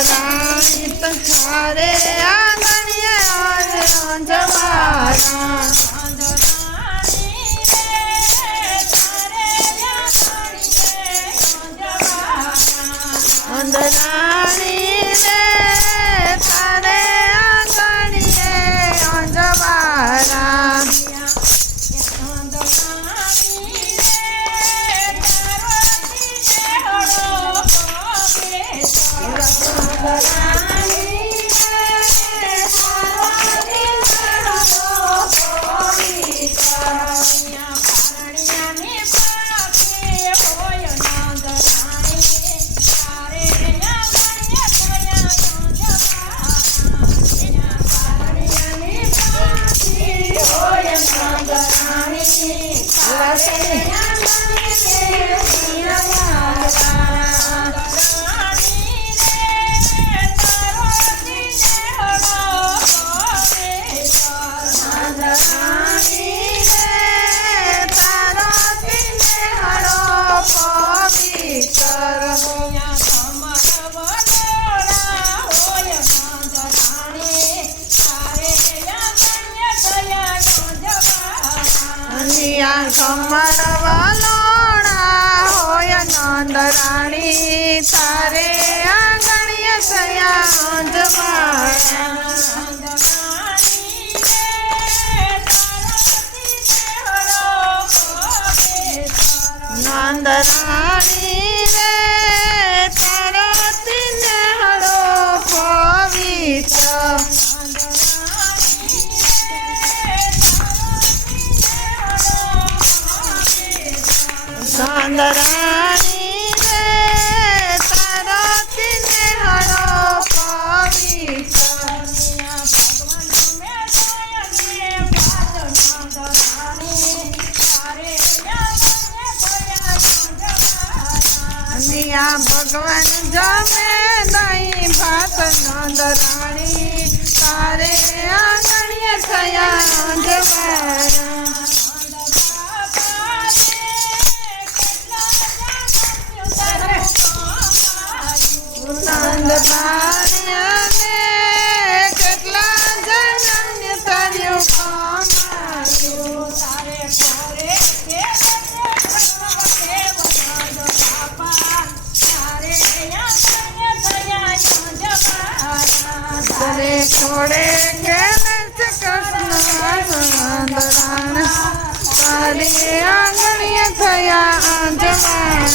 રાણી તારે આંગણીએ અંજવારા અંધરાણી રે તારે આંગણીએ અંજવારા કમર વલોણા હોય નંદરાણી તારે આંગણીએ થયા અંજવારા નંદરાણી રે તારો તીને હળો પવિત્ર નંદરાણી રે તારો તીને હળો પવિત્ર ભગવાન જમે દહીં ભાત નંદરાણી તારે આંગણીએ થયા અંજવારા નંદબારીને કેટલા જન્મને તાર્યું કમાયું તારે છોડે ગેલે છે કૃષ્ણ તારી આંગણીએ થયા અંજવારા